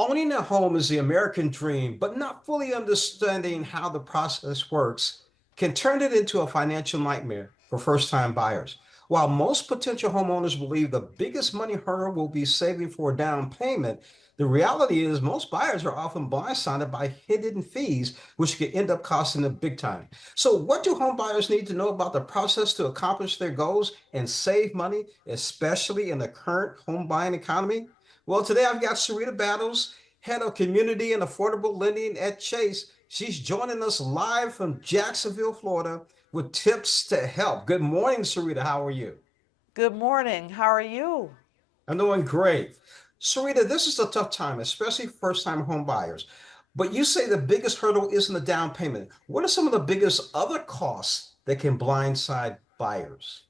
Owning a home is the American dream, but not fully understanding how the process works can turn it into a financial nightmare for first time buyers. While most potential homeowners believe the biggest money hurdle will be saving for a down payment, the reality is most buyers are often blindsided by hidden fees, which can end up costing them big time. So, what do home buyers need to know about the process to accomplish their goals and save money, especially in the current home buying economy? Well, today I've got Sarita Battles, Head of Community and Affordable Lending at Chase. She's joining us live from Jacksonville, Florida, with tips to help. Good morning, Sarita. How are you? Good morning. How are you? I'm doing great. Sarita, this is a tough time, especially for first-time home buyers. But you say the biggest hurdle isn't the down payment. What are some of the biggest other costs that can blindside buyers?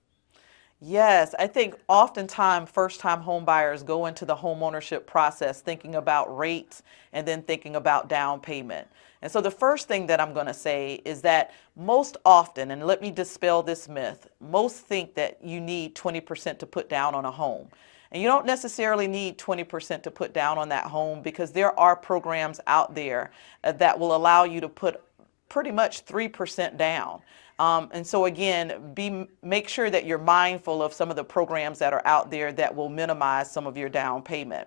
Yes, I think oftentimes first time home buyers go into the home ownership process thinking about rates and then thinking about down payment. And so the first thing that I'm going to say is that most often, and let me dispel this myth, most think that you need 20% to put down on a home. And you don't necessarily need 20% to put down on that home because there are programs out there that will allow you to put pretty much 3% down. And so again, make sure that you're mindful of some of the programs that are out there that will minimize some of your down payment.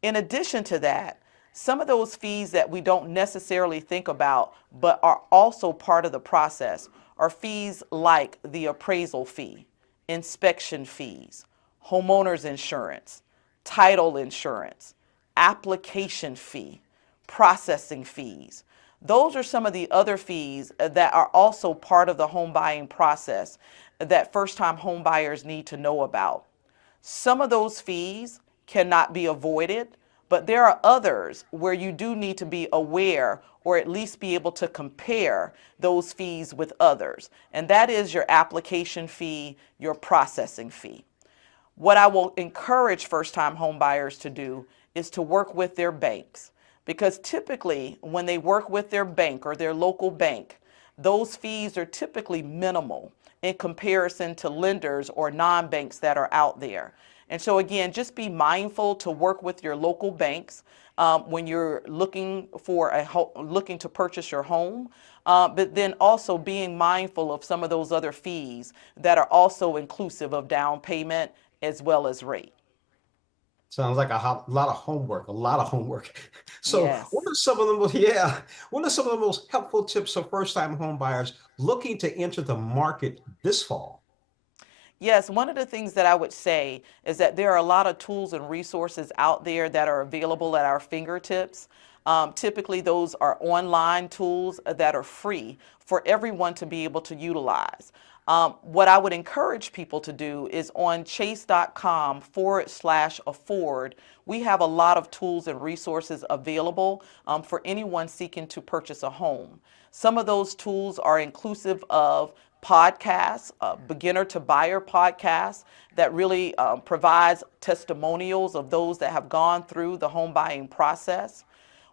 In addition to that, some of those fees that we don't necessarily think about but are also part of the process are fees like the appraisal fee, inspection fees, homeowners insurance, title insurance, application fee, processing fees. Those are some of the other fees that are also part of the home buying process that first time home buyers need to know about. Some of those fees cannot be avoided, but there are others where you do need to be aware or at least be able to compare those fees with others. And that is your application fee, your processing fee. What I will encourage first time home buyers to do is to work with their banks. Because typically, when they work with their bank or their local bank, those fees are typically minimal in comparison to lenders or non-banks that are out there. And so again, just be mindful to work with your local banks when you're looking to purchase your home, but then also being mindful of some of those other fees that are also inclusive of down payment as well as rate. Sounds like lot of homework, a lot of homework. So, what Yes. are some of the most, yeah, what are some of the most helpful tips for first-time home buyers looking to enter the market this fall? Yes, one of the things that I would say is that there are a lot of tools and resources out there that are available at our fingertips. Typically, those are online tools that are free for everyone to be able to utilize. What I would encourage people to do is on chase.com/afford, we have a lot of tools and resources available for anyone seeking to purchase a home. Some of those tools are inclusive of podcasts, beginner to buyer podcasts that really provides testimonials of those that have gone through the home buying process.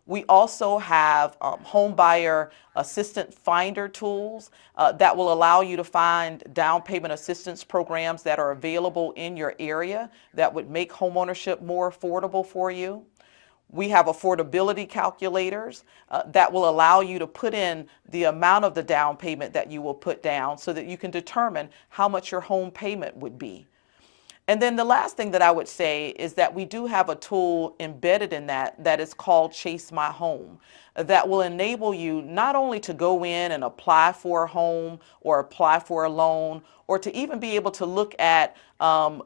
We also have home buyer assistant finder tools that will allow you to find down payment assistance programs that are available in your area that would make homeownership more affordable for you. We have affordability calculators that will allow you to put in the amount of the down payment that you will put down so that you can determine how much your home payment would be. And then the last thing that I would say is that we do have a tool embedded in that is called Chase My Home that will enable you not only to go in and apply for a home or apply for a loan or to even be able to look at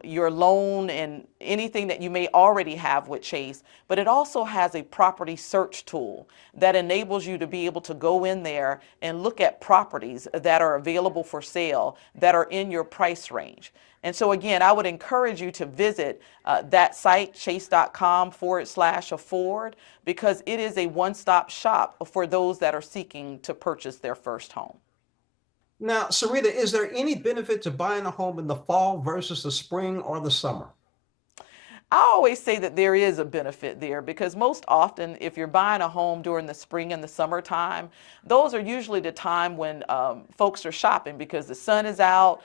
your loan and anything that you may already have with Chase, but it also has a property search tool that enables you to be able to go in there and look at properties that are available for sale that are in your price range. And so again, I would encourage you to visit that site, chase.com/afford, because it is a one-stop shop for those that are seeking to purchase their first home. Now, Sarita, is there any benefit to buying a home in the fall versus the spring or the summer? I always say that there is a benefit there because most often, if you're buying a home during the spring and the summertime, those are usually the time when folks are shopping because the sun is out.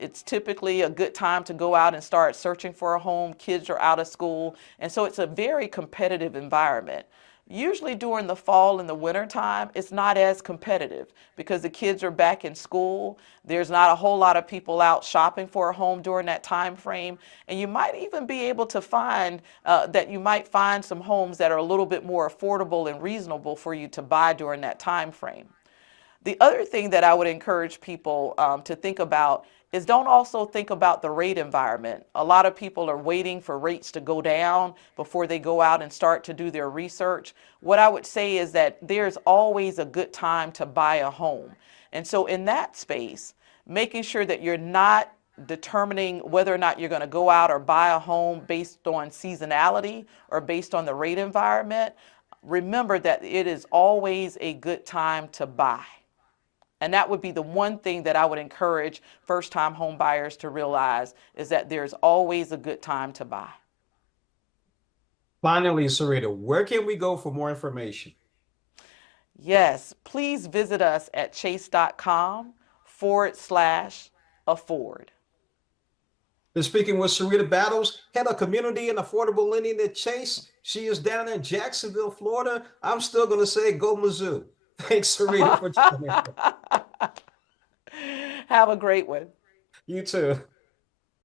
It's typically a good time to go out and start searching for a home. Kids are out of school, and so it's a very competitive environment. Usually during the fall and the winter time, it's not as competitive because the kids are back in school. There's not a whole lot of people out shopping for a home during that time frame. And you might even be able to find that you might find some homes that are a little bit more affordable and reasonable for you to buy during that time frame. The other thing that I would encourage people to think about is don't also think about the rate environment. A lot of people are waiting for rates to go down before they go out and start to do their research. What I would say is that there's always a good time to buy a home. And so in that space, making sure that you're not determining whether or not you're going to go out or buy a home based on seasonality or based on the rate environment, remember that it is always a good time to buy. And that would be the one thing that I would encourage first-time home buyers to realize is that there's always a good time to buy. Finally, Sarita, where can we go for more information? Yes, please visit us at chase.com/afford. Been speaking with Sarita Battles, head of community and affordable lending at Chase. She is down in Jacksonville, Florida. I'm still going to say go Mizzou. Thanks, Sarita, for joining us. Have a great one. You too.